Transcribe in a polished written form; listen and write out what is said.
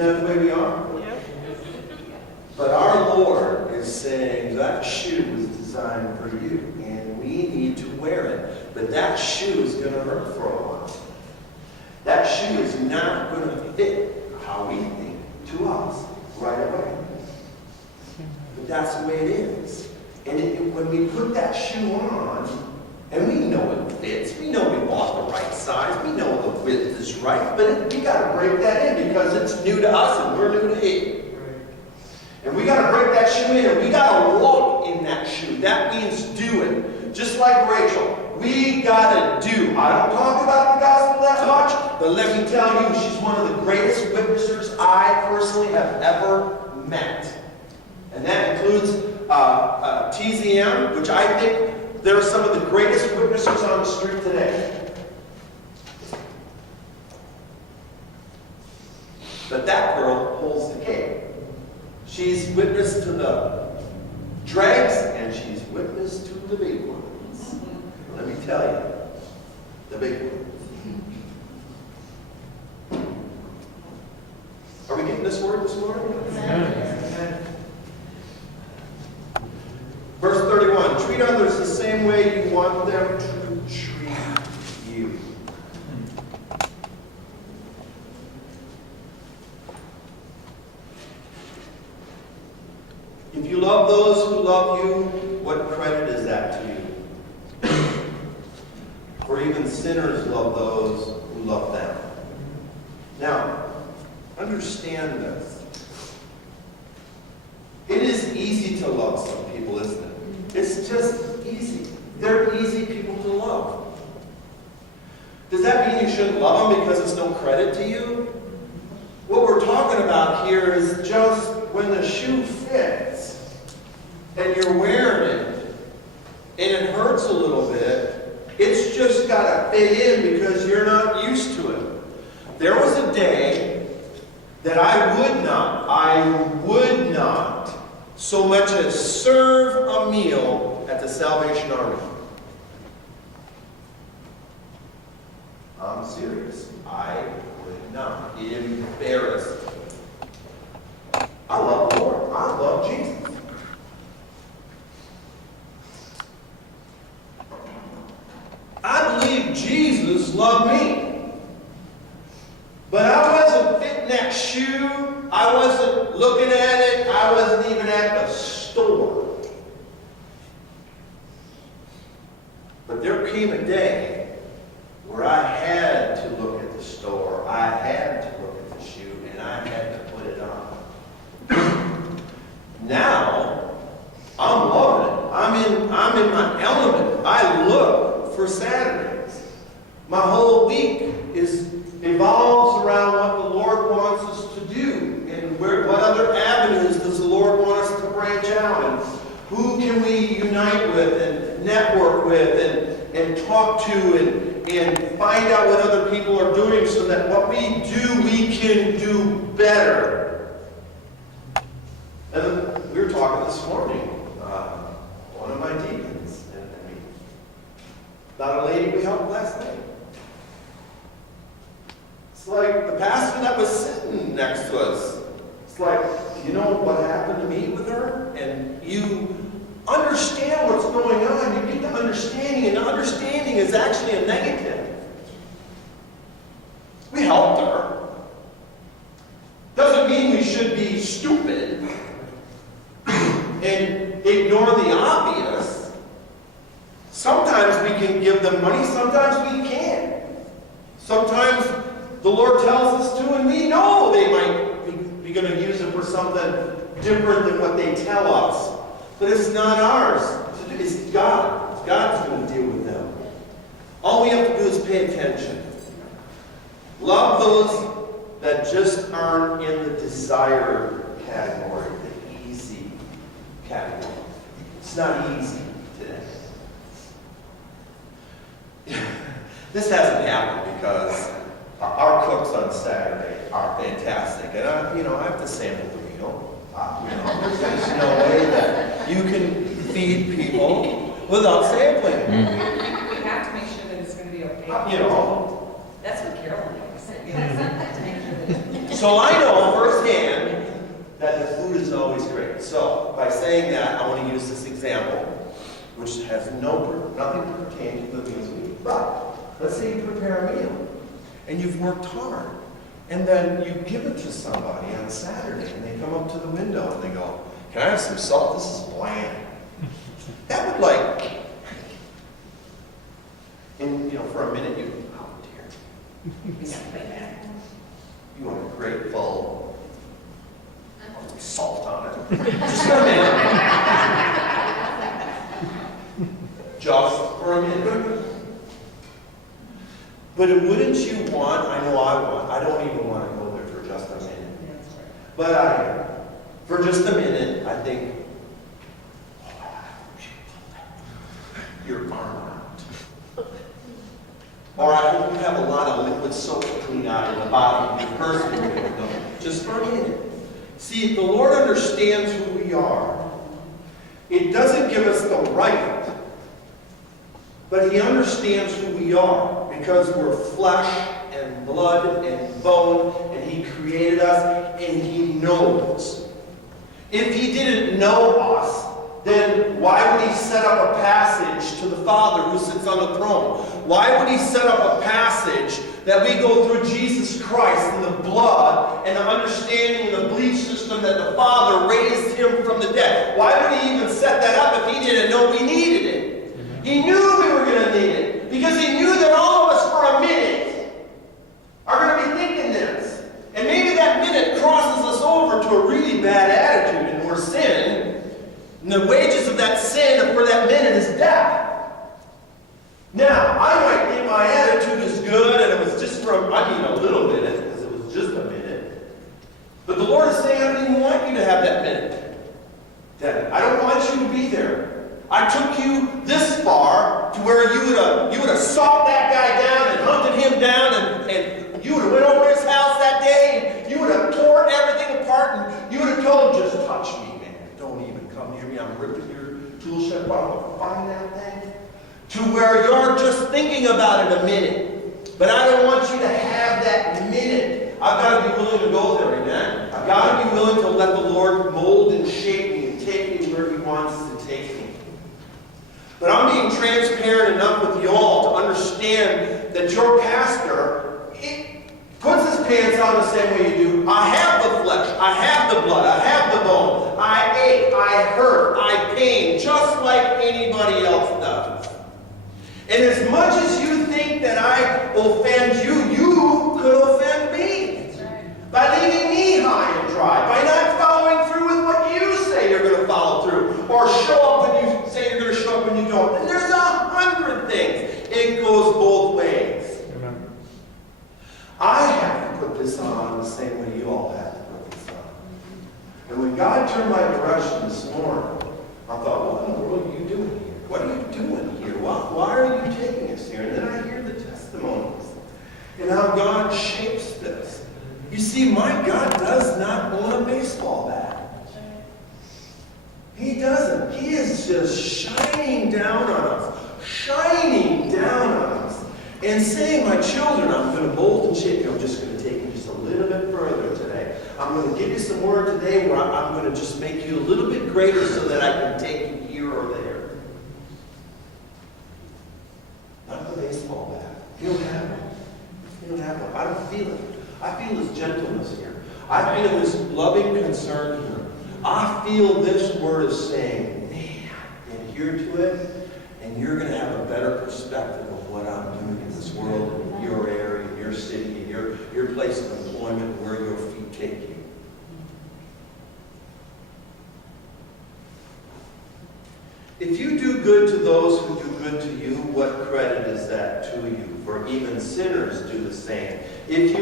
that the way we are? Yep. But our Lord is saying that shoe was designed for you, and we need to wear it. But that shoe is going to hurt for a while. That shoe is not going to fit how we think to us right away. But that's the way it is. And when we put that shoe on, and we know it fits, we know we bought the right size, we know the width is right, but we got to break that in because it's new to us and we're new to it. And we got to break that shoe in, and we got to walk in that shoe. That means do it. Just like Rachel, we got to do. I don't talk about the gospel that much, but let me tell you, she's one of the greatest witnessers I personally have ever met. And that includes TZM, which I think they're some of the greatest witnessers on the street today. But that girl holds the cake. She's witness to the dregs, and she's witness to the big ones. Let me tell you, the big ones. Are we getting this word this morning? Amen. Verse 31, treat others the same way you want them to treat you. If you love those who love you, what credit is that to you? For even sinners love those who love them. Now, understand this. It is easy to love some people, isn't it? It's just easy. They're easy people to love. Does that mean you shouldn't love them because it's no credit to you? What we're talking about here is just when the shoe fits and you're wearing it and it hurts a little bit, it's just got to fit in because you're not used to it. There was a day that I would not so much as serve a meal at the Salvation Army. I'm serious. I would not. Embarrassed. I love the Lord. I love Jesus. I believe Jesus loved me. But I wasn't fitting that shoe. I wasn't looking at it. I wasn't even at the store. But there came a day where I had to look at the store. I had to look at the shoe, and I had to put it on. Now, I'm loving it. I'm in my element. I look for Saturdays. My whole week evolves around what the Lord wants us to do, and what other avenues does the Lord want us to branch out, and who can we unite with and network with and talk to and find out what other people are doing so that what we do, we can do better. And we were talking this morning, one of my deacons and me, about a lady we helped last night. It's like the pastor that was sitting next to us. It's like, you know what happened to meet with her? And you understand what's going on. You get the understanding, and the understanding is actually a negative. We helped her. Doesn't mean we should be stupid and ignore the obvious. Sometimes we can give them money, sometimes we can't. Sometimes the Lord tells us to, and we know they might be going to use it for something different than what they tell us. But it's not ours to do. It's God. God's going to deal with them. All we have to do is pay attention. Love those that just aren't in the desired category, the easy category. It's not easy today. This hasn't happened because our cooks on Saturday are fantastic. And I have to sample the meal. There's no way that you can feed people without sampling. We have to make sure that it's going to be okay. You know. That's what Carolyn said. We have to make sure that So I know firsthand that the food is always great. So by saying that, I want to use this example, which has nothing pertaining to the meals we eat. But let's say you prepare a meal, and you've worked hard, and then you give it to somebody on Saturday, and they come up to the window and they go, "Can I have some salt? This is bland." That would and for a minute you go, "Oh dear." You want a grateful salt on it. Just for a minute. Just for a minute. But wouldn't you want, I know I don't even want to go there for just a minute. But for just a minute, I think, your arm out. Or I hope you have a lot of liquid soap to clean out in the bottom of your purse. Just for a minute. See, the Lord understands who we are. It doesn't give us the right, but He understands who we are because we're flesh and blood and bone, and He created us, and He knows. If He didn't know us, then why would He set up a passage to the Father who sits on the throne? Why would He set up a passage that we go through Jesus Christ and the blood and the understanding and the belief system that the Father raised Him from the dead? Why would He even set that up if He didn't know we needed it? He knew we were going to need it because He knew that all of us for a minute are going to be thinking this. And maybe that minute crosses us over to a really bad attitude and we're sin. And the wages of that sin for that minute is death. Now, I might think my attitude is good and it was just a little minute, because it was just a minute. But the Lord is saying, I don't even want you to have that minute. Dad, I don't want you to be there. I took you this far to where you would have sought that guy down and hunted him down and you would have went over his house that day and you would have torn everything apart and you would have told him, just touch me, man. Don't even come near me. I'm ripping your tool shed apart. Find that thing. To where you're just thinking about it a minute. But I don't want you to have that minute. I've got to be willing to go there, amen? I've got to be willing to let the Lord mold and shape me and take me where He wants to take me. But I'm being transparent enough with you all to understand that your pastor puts his pants on the same way you do. I have the flesh. I have the blood. I have the bone. I ache. I hurt. I pain, just like anybody else does. And as much as you think that I offend you, you could offend me. Right. By leaving me high and dry. By not following through with what you say you're going to follow through. Or show up when you say you're going to show up when you don't. And there's 100 things. It goes both ways. Amen. I have to put this on the same way you all have to put this on. And when God turned my direction this morning, I thought, what in the world are you doing here? What are you doing here? Why are you taking us here? And then I hear the testimonies and how God shapes this. You see, my God does not own a baseball bat. He doesn't. He is just shining down on us. Shining down on us. And saying, my children, I'm going to mold and shape you. I'm just going to take you just a little bit further today. I'm going to give you some word today where I'm going to just make you a little bit greater so that I can take you here or there. Not the baseball bat. You don't have one. You don't have one. I don't feel it. I feel His gentleness here. I feel His loving concern here. I feel this word is saying, man, adhere to it, and you're going to have a better perspective of what I'm doing in this world, in your area, in your city, in your place of employment, where your feet take you. If you do good to those who do good to you, what credit is that to you? For even sinners do the same. If you